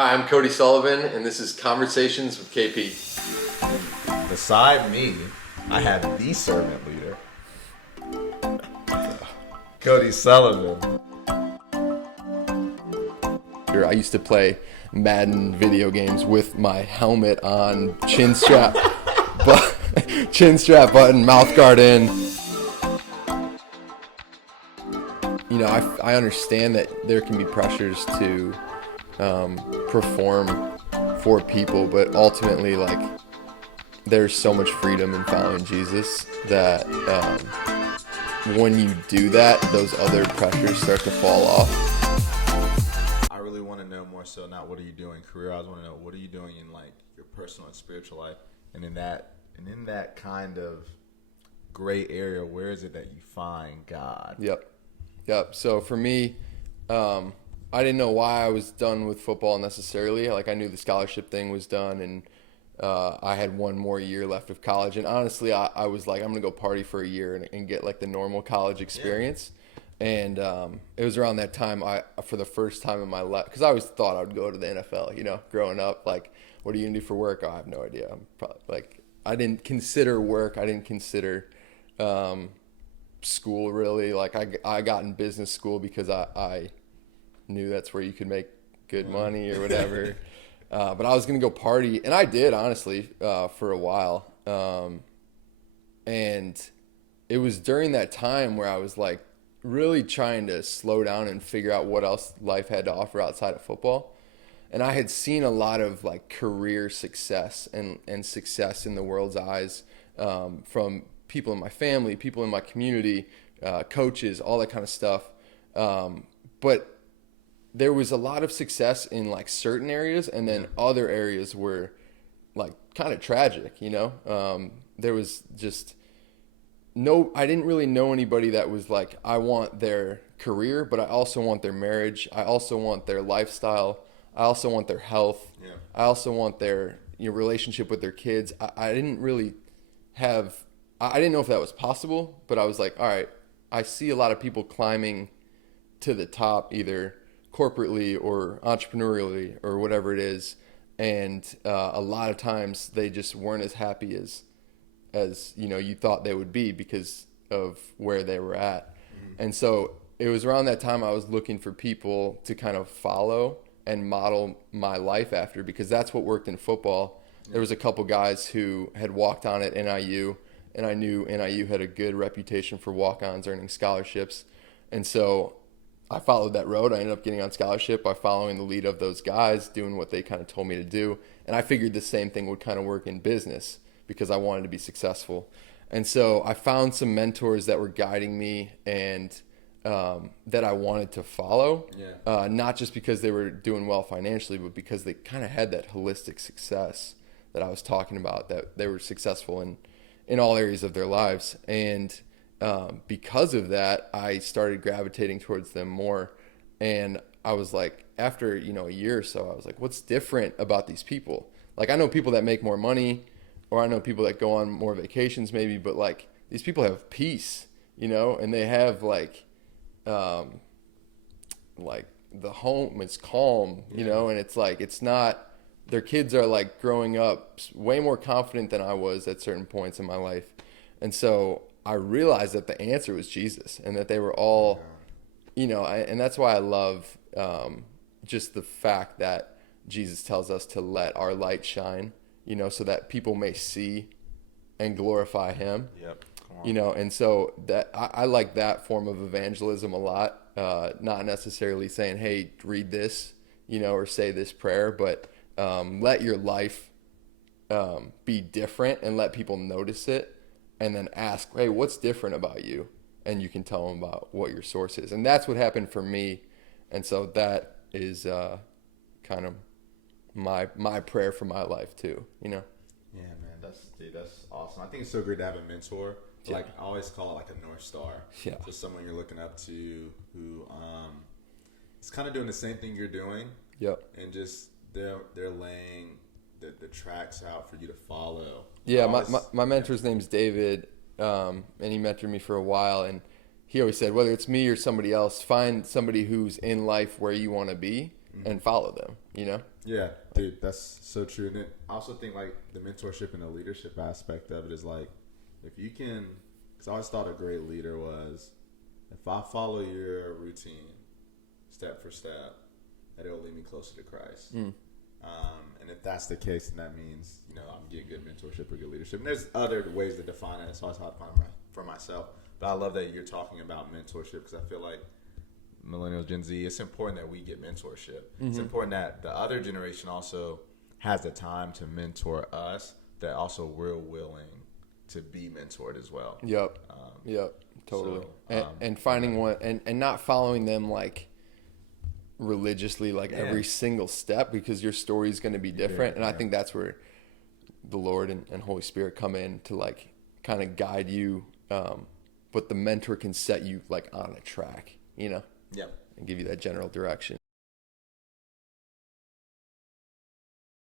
Hi, I'm Cody Sullivan, and this is Conversations with KP. Beside me, I have the servant leader, Cody Sullivan. I used to play Madden video games with my helmet on, chin strap, button, mouth guard in. You know, I understand that there can be pressures to perform for people, but ultimately, like, there's so much freedom in following Jesus that when you do that, those other pressures start to fall off. I really want to know more so not what are you doing career-wise. I want to know what are you doing in like your personal and spiritual life, and in that kind of gray area, where is it that you find God? Yep. So for me, I didn't know why I was done with football necessarily. Like, I knew the scholarship thing was done, and I had one more year left of college. And honestly, I was like, I'm gonna go party for a year and get like the normal college experience. And it was around that time for the first time in my life, because I always thought I would go to the NFL. You know, growing up, like, what are you gonna do for work? Oh, I have no idea. I'm probably like, I didn't consider work. I didn't consider school really. Like, I got in business school because I knew that's where you could make good money or whatever. But I was going to go party, and I did, honestly, for a while. And it was during that time where I was like really trying to slow down and figure out what else life had to offer outside of football. And I had seen a lot of like career success and success in the world's eyes from people in my family, people in my community, coaches, all that kind of stuff. But there was a lot of success in like certain areas, and then other areas were like kind of tragic, you know? There was just I didn't really know anybody that was like, I want their career, but I also want their marriage. I also want their lifestyle. I also want their health. Yeah. I also want their relationship with their kids. I didn't really I didn't know if that was possible, but I was like, all right, I see a lot of people climbing to the top, either corporately or entrepreneurially or whatever it is, and a lot of times they just weren't as happy as you know you thought they would be because of where they were at. And so it was around that time I was looking for people to kind of follow and model my life after, because that's what worked in football. There was a couple guys who had walked on at NIU, and I knew NIU had a good reputation for walk-ons earning scholarships, and so I followed that road. I ended up getting on scholarship by following the lead of those guys, doing what they kind of told me to do. And I figured the same thing would kind of work in business because I wanted to be successful. And so I found some mentors that were guiding me and that I wanted to follow. Not just because they were doing well financially, but because they kind of had that holistic success that I was talking about, that they were successful in all areas of their lives. And because of that, I started gravitating towards them more. And I was like, after, a year or so, I was like, what's different about these people? Like, I know people that make more money, or I know people that go on more vacations maybe, but like, these people have peace, and they have like the home is calm, and it's like, it's not, their kids are like growing up way more confident than I was at certain points in my life. And so I realized that the answer was Jesus, and that they were all, and that's why I love just the fact that Jesus tells us to let our light shine, so that people may see and glorify him. Yep. And so that I like that form of evangelism a lot. Not necessarily saying, hey, read this, or say this prayer, but let your life be different and let people notice it. And then ask, hey, what's different about you? And you can tell them about what your source is. And that's what happened for me. And so that is kind of my prayer for my life too, Yeah, man, that's awesome. I think it's so great to have a mentor. Yeah. Like, I always call it like a North Star. Yeah. Just someone you're looking up to who is kind of doing the same thing you're doing. Yep. And just they're laying the tracks out for you to follow. Yeah, my mentor's name's David, and he mentored me for a while, and he always said, whether it's me or somebody else, find somebody who's in life where you want to be, and follow them, you know? Yeah, dude, that's so true. And I also think like the mentorship and the leadership aspect of it is like, if you can, because I always thought a great leader was, if I follow your routine step for step, that it'll lead me closer to Christ. And if that's the case, then that means, you know, I'm getting good mentorship or good leadership. And there's other ways to define it. It's always hard to find for myself. But I love that you're talking about mentorship, because I feel like millennials, Gen Z, it's important that we get mentorship. It's important that the other generation also has the time to mentor us, that also we're willing to be mentored as well. Yep. Totally. And finding one, and not following them like religiously, like every single step, because your story is going to be different. And I think that's where the Lord and Holy Spirit come in to like kind of guide you. But the mentor can set you like on a track, you know? Yep. And give you that general direction.